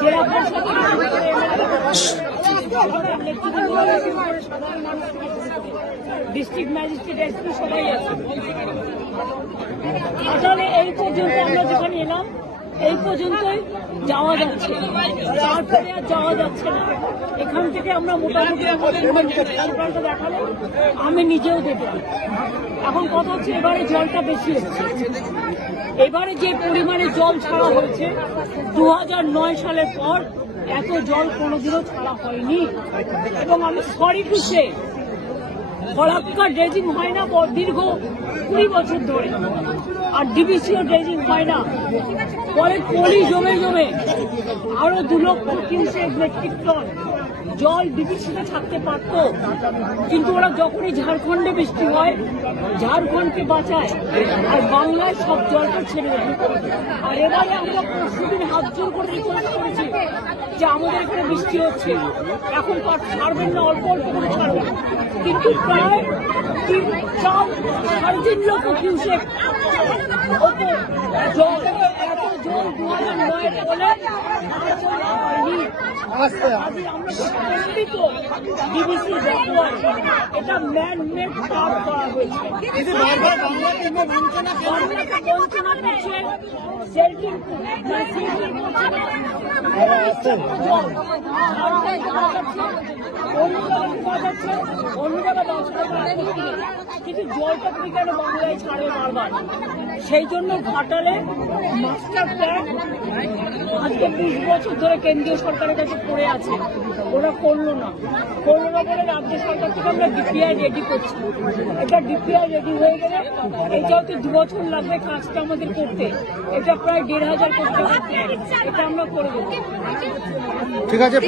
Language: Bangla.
জেলা পরিষদ ডিস্ট্রিক্ট ম্যাজিস্ট্রেট এসপি সবাই আছে। আসলে এই পর্যন্ত আমরা যখন এলাম এই পর্যন্তই যাওয়া যাচ্ছে, তারপরে আর যাওয়া যাচ্ছে না। এখান থেকে আমরা মোটামুটি দেখালে আমি নিজেও দেবো। এখন কথা হচ্ছে এবারে জলটা বেশি হচ্ছে। এবারে যে পরিমাণে জল ছাড়া হয়েছে 2009 সালের পর এত জল কোনোদিনও ছাড়া হয়নি। এবং আমি sorry to say Farakka dredging হয় না দীর্ঘ 20 বছর ধরে, আর ডিবিসিও ড্রেজিং হয় না। পরে পলি জমে জমে আরো 2 লক্ষ কিউসেক মেট্রিক টন জল ডিবিসিতে থাকতে পারত, কিন্তু ওরা যখনই ঝাড়খণ্ডে বৃষ্টি হয় ঝাড়খণ্ডকে বাঁচায় আর বাংলায় সব জলটা ছেড়ে দেয়। আর এবারে আমরা পরশুদিন হাত জোর করে রিকোয়েস্ট করেছি যে আমাদের এখানে বৃষ্টি হচ্ছে, এখন তো আর ছাড়বেন না, অল্প অল্প করে ছাড়বেন, কিন্তু প্রায় 3.5 লক্ষ কিউসেক জল, এত জল 2009 বলে হয়নি। এটা ম্যান মেড কাজ করা হয়েছে। বঞ্চনা করছে, কিন্তু জলটা তুমি কেন বাংলায় ছাড়ে বারবার? সেই জন্য ঘাটালে মাস্টার প্ল্যান আজকে 20 বছর ধরে কেন্দ্রীয় সরকারের কাছে পড়ে আছে, ওরা করলো না বলে রাজ্য সরকার থেকে আমরা ডিপিআই রেডি করছি। এটা ডিপিআই রেডি হয়ে গেলে এটা হচ্ছে 2 বছর লাগবে কাজটা আমাদের করতে। এটা প্রায় 1500 কোটি টাকা, এটা আমরা করে দেবো। ঠিক আছে।